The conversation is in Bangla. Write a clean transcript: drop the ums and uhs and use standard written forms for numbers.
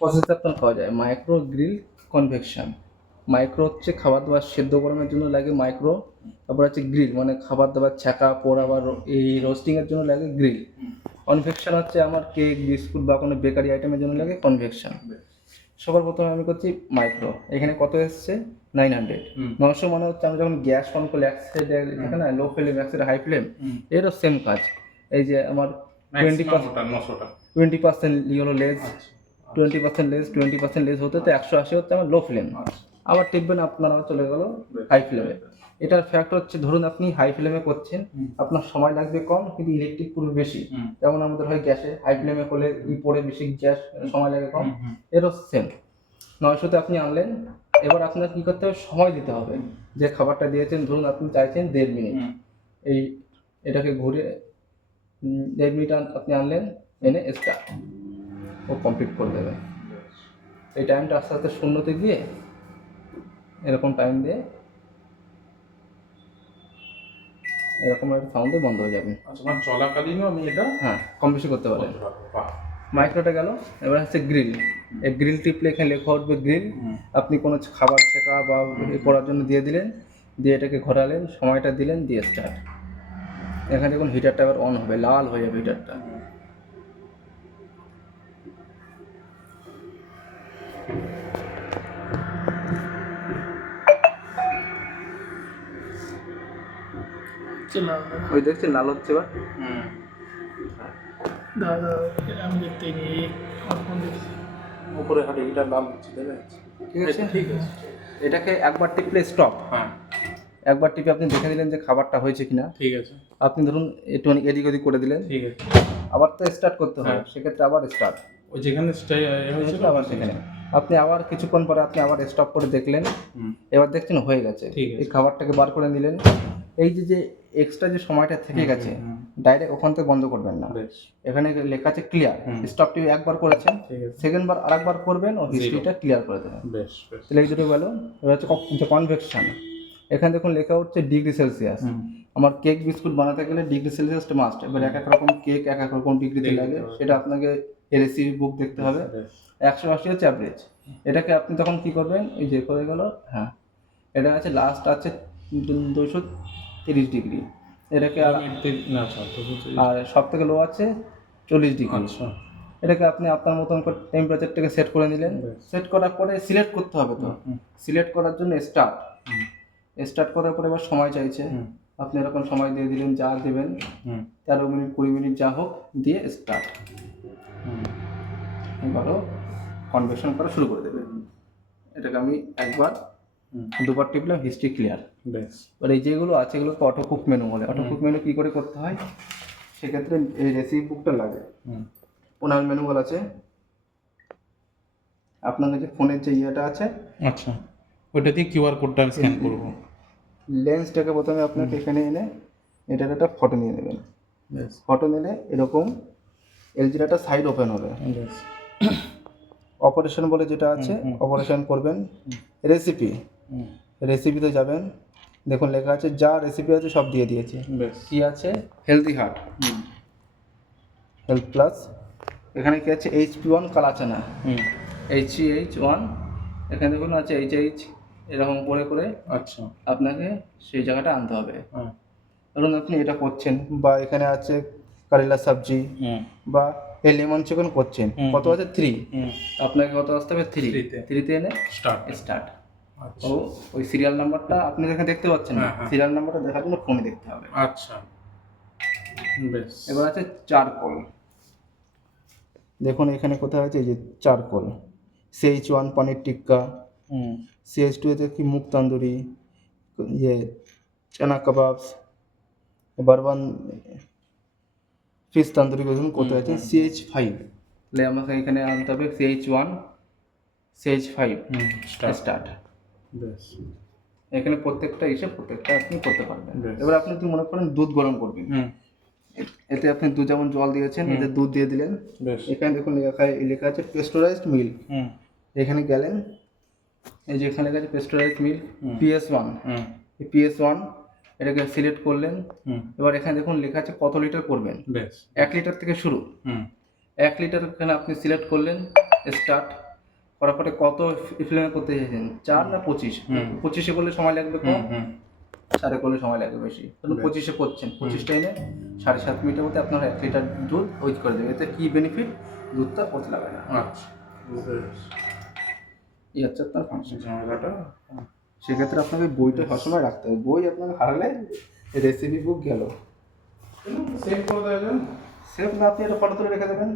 প্রসেসে আপনার পাওয়া যায় মাইক্রো গ্রিল কনভেকশন। মাইক্রো হচ্ছে খাবার দাবার সেদ্ধ গরমের জন্য লাগে মাইক্রো, তারপর হচ্ছে গ্রিল মানে খাবার দাবার ছ্যাঁকা পোড়া বা এই রোস্টিংয়ের জন্য লাগে গ্রিল। কনভেকশন হচ্ছে আমার কেক বিস্কুট বা কোনো বেকারি আইটেমের জন্য লাগে কনভেকশন। সবার প্রথমে আমি করছি মাইক্রো। এখানে কত এসছে 900। 900 মানে হচ্ছে আমি যখন গ্যাস অন করলে এক সাইডে থাকে না লো ফ্লেম এক সাইডে হাই ফ্লেম, এরও সেম কাজ। এই যে আমার 20% হলো লেস, 20% লেস 20% লেস হতে তো 180 হচ্ছে আমার লো ফ্লেম। আবার টিপবেন আপনারা চলে গেল হাই ফ্লেমে। এটার ফ্যাক্ট হচ্ছে ধরুন আপনি হাই ফ্লেমে করছেন, আপনার সময় লাগবে কম কিন্তু ইলেকট্রিক পুরো বেশি। যেমন আমাদের হয় গ্যাসে হাই ফ্লেমে করলে পরে বেশি গ্যাস সময় লাগে কম, এরও সেম। 900তে আপনি আনলেন, এবার আপনার কী করতে হবে সময় দিতে হবে। যে খাবারটা দিয়েছেন ধরুন আপনি চাইছেন 1.5 মিনিট, এই এটাকে ঘুরে 1.5 মিনিট আপনি আনলেন, এনে স্টার্ট, ও কমপ্লিট করে দেবে। এই টাইমটা আস্তে আস্তে শূন্যতে গিয়ে এরকম টাইম দিয়ে এরকম একটা সাউন্ডে বন্ধ হয়ে যাবে। আচ্ছা, মানে চলাকালীনও আমি এটা কম বেশি করতে পারেন। মাইক্রোটা গেল, এবার হচ্ছে গ্রিল। এই গ্রিল টিপলে এখানে লেখা উঠবে গ্রিল। আপনি কোনো খাবার ছেঁকা বা করার জন্য দিয়ে দিলেন, দিয়ে এটাকে ঘোরালেন, সময়টা দিলেন, দিয়ে স্টার্ট। এখানে দেখুন হিটারটা এবার অন হবে, লাল হয়ে যাবে হিটারটা। ওই দেখছেন লাল হচ্ছে এবার। দাদা আমি দেখতে গিয়ে উপরে হাতে হিটার লাল হচ্ছে, ঠিক আছে, ঠিক আছে। এটাকে একবার টিপলে স্টপ। একবার টিপে আপনি দেখে দিলেন যে খাবারটা হয়েছে কিনা। ঠিক আছে। আপনি ধরুন একটু এদিক ওদিক করে দিলেন, ঠিক আছে। আবার তো স্টার্ট করতে হবে, সেক্ষেত্রে আবার স্টার্ট। ওই যেখানে হয়েছিল আবার সেখানে আপনি আবার কিছুক্ষণ পরে আপনি আবার স্টপ করে দেখলেন, এবার দেখছেন হয়ে গেছে। এই খাবারটাকে বার করে নিলেন। এই যে এক্সট্রা যে সময়টা থেকে গেছে ডাইরেক্ট ওখান থেকে বন্ধ করবেন না। এখানে লেখা আছে ক্লিয়ার, স্টপটি একবার করেছেন, সেকেন্ড বার আরেকবার করবেন ও হিস্ট্রিটা ক্লিয়ার করে দেবেন। তাহলে এই দুটো গেল। এবার হচ্ছে কনভেকশন। এখানে দেখুন লেখা হচ্ছে ডিগ্রি সেলসিয়াস। আমার কেক বিস্কুট বানাতে গেলে ডিগ্রি সেলসিয়াসটা মাস্ট। এবার এক এক রকম কেক এক এক রকম ডিগ্রিতে লাগে, সেটা আপনাকে রেসিপি বুক দেখতে হবে। 180 হচ্ছে অ্যাভারেজ। এটাকে আপনি তখন কি করবেন, এই যে করে গেল, এটা আছে লাস্ট আছে 230 ডিগ্রি। এটাকে আর সব থেকে লো আছে 40 ডিগ্রি। এটাকে আপনি আপনার মতন করে টেম্পারেচারটাকে সেট করে নিলেন। সেট করার পরে সিলেক্ট করতে হবে। তো সিলেক্ট করার জন্য স্টার্ট করার পরে এবার সময় চাইছে, আপনি এরকম সময় দিয়ে দিলেন যা দেবেন, 13 মিনিট 20 মিনিট যা হোক দিয়ে স্টার্ট। এবারও কনভেকশন করা শুরু করে দেবেন। এটাকে আমি একবার দুবার টিপলাম, হিস্ট্রি ক্লিয়ার। এবার এই যেগুলো আছে এগুলোকে অটো কুক মেনু বলে। অটো কুক মেনু কী করে করতে হয়, সেক্ষেত্রে এই রেসিপি বুকটা লাগে। ওনার মেনু বলা আছে আপনার কাছে ফোনের যে ইয়েটা আছে, আচ্ছা, ওইটা দিয়ে কিউআর কোডটা আমি স্ক্যান করব। লেন্সটাকে প্রথমে আপনাকে এখানে এনে এটার একটা ফটো নিয়ে নেবেন। ফটো নিলে এরকম এলজির একটা সাইড ওপেন হবে। অপারেশন বলে যেটা আছে, অপারেশন করবেন। রেসিপিতে যাবেন, দেখুন লেখা আছে যা রেসিপি আছে সব দিয়ে দিয়েছে। কি আছে, হেলদি হার্ট, হেলথ প্লাস। এখানে কি আছে, HP1 কালা চানা, HH1। এখানে দেখুন আছে HH এরকম করে করে। আচ্ছা, আপনাকে সেই জায়গাটা আনতে হবে। ধরুন আপনি এটা করছেন, বা এখানে আছে কারেলা সবজি, বা এই লেমন চিকেন করছেন, কত আছে 3, আপনাকে কত আসতে হবে 3তে এনে স্টার্ট। ও ওই সিরিয়াল নাম্বারটা আপনি এখানে দেখতে পাচ্ছেন না, সিরিয়াল নাম্বারটা দেখার জন্য ফোনে দেখতে হবে। আচ্ছা, বেশ। এবার আছে চারকোল। দেখুন এখানে কোথায় আছে, এই যে charcoal. CH1 paneer tikka, CH2 এতে কি মুগ তন্দুরি, ইয়ে চানা কাবাবস, বারবান ফিশ তন্দুরি। দেখুন কোথায় আছে CH5, তাহলে আমাকে এখানে আনতে হবে CH1 CH5 স্টার্ট। এখানে প্রত্যেকটা প্রত্যেকটা আপনি করতে পারবেন। এবার আপনি যদি মনে করেন দুধ গরম করবেন, এতে আপনি দুধ যেমন জল দিয়েছেন এতে দুধ দিয়ে দিলেন। এখানে দেখুন লেখা আছে পেস্টোরাইজড মিল্ক। এখানে গেলেন, এই যে এখানে লেখা আছে পেস্টোরাইজড মিল্ক PS1। এই PS1 এটাকে সিলেক্ট করলেন। এবার এখানে দেখুন লেখা আছে কত লিটার করবেন, 1 লিটার থেকে শুরু। 1 লিটার এখানে আপনি সিলেক্ট করলেন, স্টার্ট। ফটাফটে কত ফিল্মে করতে চাইছেন 4 না 25? 25-এ করলে সময় লাগবে কম, 4-এ করলে সময় লাগবে বেশি। তাহলে 25-এ করছেন, 25টা এনে 7.5 মিনিটের মধ্যে আপনার 1 লিটার দুধ হুইচ করে দেবে। এতে কি বেনিফিট? দুধটা পচে লাগবে না। আচ্ছা বুঝতে পেরেছি। এই হচ্ছে আপনার ফাংশন। ঝামেলাটা সেক্ষেত্রে আপনাকে বইটা সবসময় রাখতে হবে। বই আপনার হারালে রেসিপি বুক গেল। সেভ করে দেওয়া যায়। সেভ না, আপনি একটা ফটো তুলে রেখে দেবেন।